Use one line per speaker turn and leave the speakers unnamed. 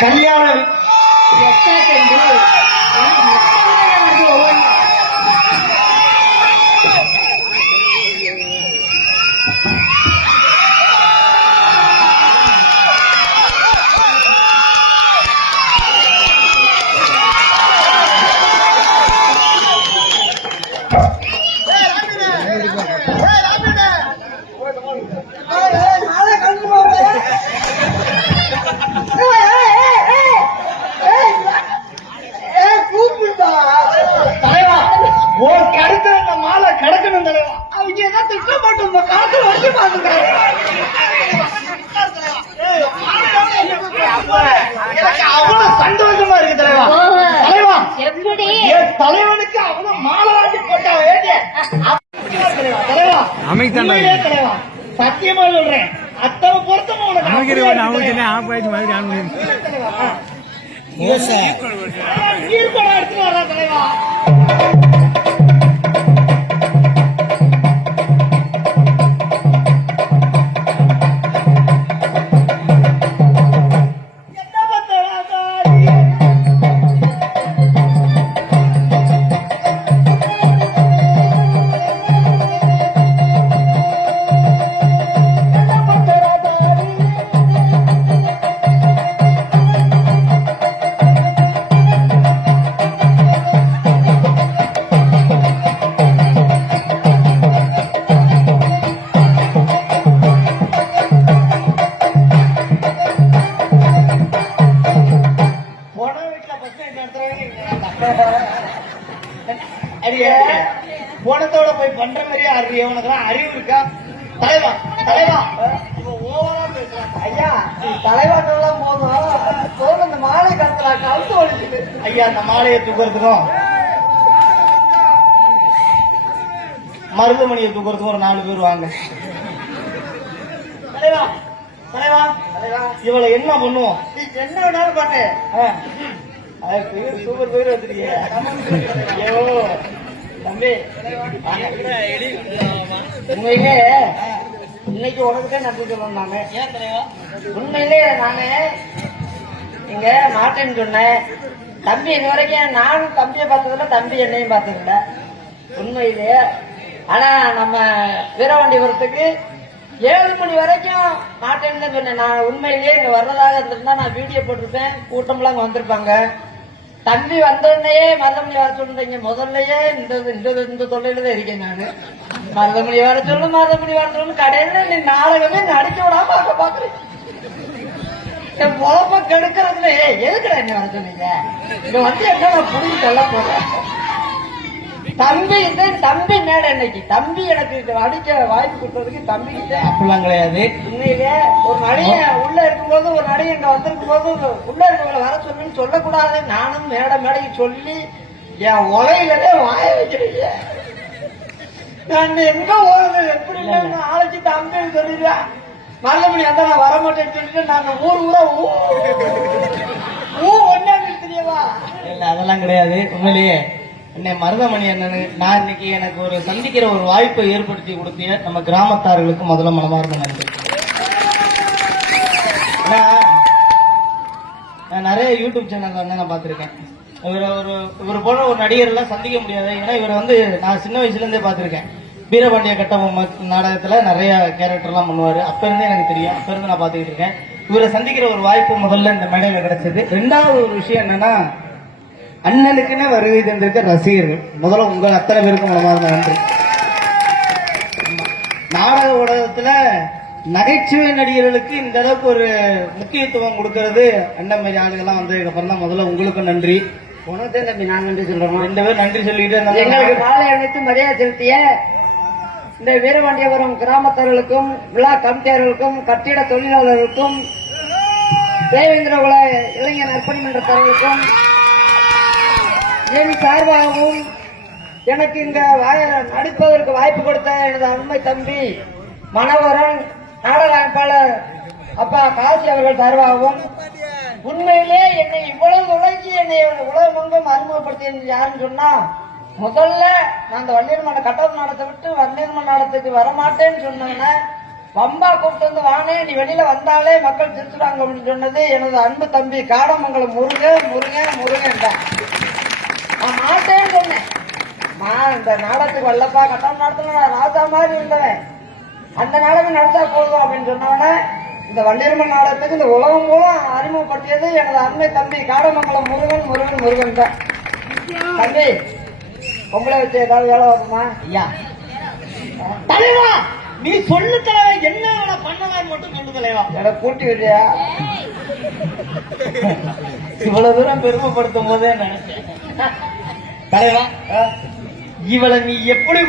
கல்யாணம்.
காசு வச்சு
எனக்கு அவ்வளவு சந்தோஷமா இருக்கு தலைவா. தலைவா. என் தலைவனுக்கு அவ்வளவு மாலை வாங்கி போட்டா வேண்டிய தலைவா? தலைவா. சத்தியமா சொல்றேன். அத்தனை பொருத்தமா உனக்கு தலைவா.
பண்ணி
ஈர்ப்படம் எடுத்துட்டு வர்றா தலைவா. அடியே போனத்தோட போய் பண்ற மாதிரியே அறிய உனக்கு அறிவு இருக்கா? தலைவா தலைவா.
ஐயா தலைவாட்டெல்லாம் போதும். போதும் அந்த மாலை கடத்தல கழுத்து ஒழிச்சுட்டு
ஐயா அந்த மாலையை தூக்குறதுக்கும் மருதமணியை தூக்குறதுக்கும் ஒரு நாலு பேர் வாங்க. தலைவா தலைவா. தலைவா இவளை என்ன பண்ணுவோம்?
என்ன வேணாலும்
பேர் சூப்பர் பேர் வந்துருக்கீங்க ஐயோ தம்பி
உண்மையிலே இன்னைக்கு உனக்கு தான் நன்றி சொல்லணும் நானு.
ஏன் தலைவா
உண்மையிலே நானு இங்க மாட்டேன்னு சொன்னேன் தம்பி இன்ன வரைக்கும் நானும் தம்பியை பார்த்ததில்ல தம்பி என்னையும் பார்த்ததில்ல. உண்மையிலே ஆனா நம்ம வீரவாண்டிபுரத்துக்கு ஏழு மணி வரைக்கும் மாட்டேன்னு சொன்னேன் நான் உண்மையிலேயே இங்க வர்றதாக இருந்திருந்தா நான் வீடியோ போட்டிருப்பேன் கூட்டம்லாம் அங்க வந்திருப்பாங்க. தம்பி வந்தோடனே மருதமணி வர சொல்லுறீங்க முதல்லயே இந்த இந்த இந்த இருக்கேன் நானு. மருதமணி வர சொல்லு மருதமணி வர சொல்லு கடையில நீ நாடகமே நடிக்க விடாம பார்க்க பாக்குறேன். என் பொழப்ப கெடுக்கிறதுல ஏய், எதுக்குடா என்ன வர சொன்னீங்க? இங்க வந்து என்ன நான் புரிஞ்சு தள்ள போறேன்? தம்பி இந்த தம்பி மேட இன்னைக்கு. தம்பி எனக்கு அடிக்க வாய்ப்பு கொடுத்ததுக்கு தம்பி கிட்ட
அப்படிலாம் கிடையாது.
உண்மையிலே ஒரு நடிகை உள்ள இருக்கும்போது ஒரு நடிகை இங்க வந்திருக்கும் போது உள்ள இருக்கவங்களை வர சொல்லுன்னு சொல்லக்கூடாது. நானும் மேடை மேடைக்கு சொல்லி என் உலையிலே வாய வைக்கிறீங்க. நான் எங்க போறது? எப்படி ஆளைச்சு தம்பின்னு சொல்லிடுவேன். நல்லபடி அந்த நான் வர மாட்டேன்னு சொல்லிட்டு நாங்க ஊர் ஊரா ஊ ஊ ஒன்னா தெரியவா
இல்ல அதெல்லாம் கிடையாது. உண்மையிலேயே. என்னை மருதமணி அண்ணனு நான் இன்னைக்கு எனக்கு ஒரு சந்திக்கிற ஒரு வாய்ப்பை ஏற்படுத்தி கொடுத்திய நம்ம கிராமத்தார்களுக்கு முதல்ல மனமார்ந்த நன்றி. ஏன்னா, நான் நிறைய யூடியூப் சேனல்ல வந்து நான் பார்த்துருக்கேன். இவரை ஒரு இவர் போல ஒரு நடிகர்லாம் சந்திக்க முடியாது. ஏன்னா இவரை வந்து நான் சின்ன வயசுலேருந்தே பார்த்துருக்கேன். வீரபாண்டிய கட்டபொம்மன் நாடகத்தில் நிறைய கேரக்டர்லாம் பண்ணுவார். அப்போருந்தே எனக்கு தெரியும். அப்போருந்து நான் பார்த்துக்கிட்டு இருக்கேன். இவரை சந்திக்கிற ஒரு வாய்ப்பு முதல்ல இந்த மேடையில் கிடைச்சது. ரெண்டாவது ஒரு விஷயம் என்னன்னா அண்ணனுக்குன்னு வருகை தந்திருக்க ரசிகர்கள் முதல்ல உங்கள் அத்தனை பேருக்கும் மனமார்ந்த நன்றி. நாடக ஊடகத்துல நகைச்சுவை நடிகர்களுக்கு இந்த அளவுக்கு ஒரு முக்கியத்துவம் கொடுக்கறது அண்ணன் மாதிரி ஆளுகள்லாம் வந்ததுக்கு அப்புறம் தான் முதல்ல உங்களுக்கும் நன்றி
உனக்கு தம்பி நான் நன்றி சொல்றோம்
ரெண்டு பேரும் நன்றி சொல்லிட்டு
எங்களுக்கு. மாலை அணித்து மரியாதை செலுத்திய இந்த வீரபாண்டியபுரம் கிராமத்தார்களுக்கும் விழா கமிட்டியாளர்களுக்கும் கட்டிட தொழிலாளர்களுக்கும் தேவேந்திர குல இளைஞர் நற்பணி மன்றத்தார்களுக்கும் என் சார்பாகவும் எனக்கு இந்த வாய நடிப்பதற்கு வாய்ப்பு கொடுத்த எனது அண்மை தம்பி மணவரன் நாடக அமைப்பாளர் அப்பா காசி அவர்கள் சார்பாகவும் உண்மையிலே என்னை இவ்வளவு உழைச்சி என்னை உலகமெங்கும் அறிமுகப்படுத்தியது யாருன்னு சொன்னா முதல்ல நான் அந்த வள்ளியம்மன் கட்டணம் நடத்த விட்டு வள்ளியம்மன் நடத்துக்கு வரமாட்டேன்னு சொன்னேன்னா வம்பா கூப்பிட்டு வந்து வானே நீ வெளியில வந்தாலே மக்கள் திருத்துறாங்க அப்படின்னு சொன்னது எனது அன்பு தம்பி காடமங்கலம் முருக முருக முருகன் தான் மாட்டேன்னு சொன்னேன் நான் இந்த நாடகத்துக்கு வரலப்பா. கட்டணம் நடத்தின ராஜா மாதிரி இருந்தவன். அந்த நாடகம் நடத்தா போதும் அப்படின்னு சொன்னவன இந்த வள்ளியம்மன் நாடகத்துக்கு இந்த உலகம் மூலம் அறிமுகப்படுத்தியது எனது அன்னை தம்பி காடமங்கலம் முருகன் முருகன் முருகன் தான். தம்பி பொம்பளை வச்சு ஏதாவது வேலை வருமா
ஐயா. தலைவா! நீ சொல்லு தலைவா என்ன வேலை பண்ணலாம் மட்டும் சொல்லு தலைவா.
கூட்டி விடுறியா?
இவ்வளவு தூரம் பெருமைப்படுத்தும் போதே நினைச்சேன். இவளை நீ எப்படி